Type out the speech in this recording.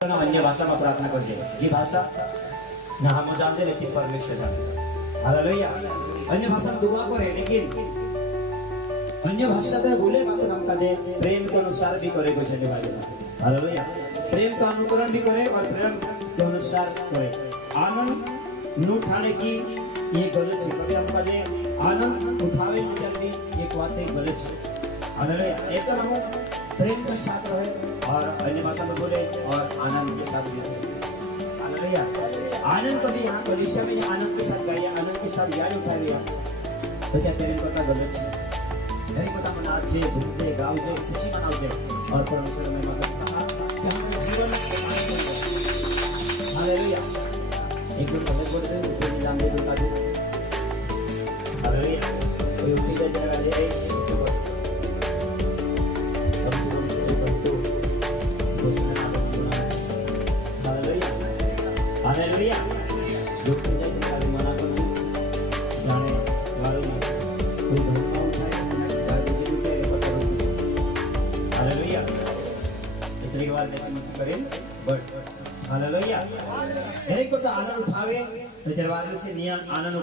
अन्य भाषा में प्रार्थना करजे जी भाषा ना हम जानते लेकिन परमेश्वर जानते हालेलुया। अन्य भाषा में दुआ करे लेकिन अन्य भाषा तो बोले बात हम का दे प्रेम के अनुसार भी करे को चलने वाले हालेलुया। प्रेम का अनुकरण भी करे और प्रेम के अनुसार करे। आनंद न उठाने की ये गलत है। कभी हम का दे आनंद उठावे न भी एक बात है गलत है हालेलुया। एक तो हम प्रेम के साथ रहे और अन्य भाषा में बोले और आनंद के साथ जीते हालेलुया। आनंद कभी यहाँ कलीसिया में आनंद के साथ गाया आनंद के साथ याद उठा लिया तो क्या तेरे पता गलत है। तेरे पता मनाव जे झूठे गाँव जे खुशी मनाव जे और परमेश्वर में कहा कि हम जीवन हालेलुया। एक दिन बहुत बोलते हैं तो निजाम दे दूँगा तू हालेलुया। कोई उठी के जगह जे हालेलुया। दुख जाए तो आज मना कर जाने वालों में कोई धोखा उठाए गाड़ी जी उठे पता नहीं हालेलुया। इतनी बार नहीं करें बट हालेलुया। एक को तो आनंद उठावे तो दरवाजे से नियम आनंद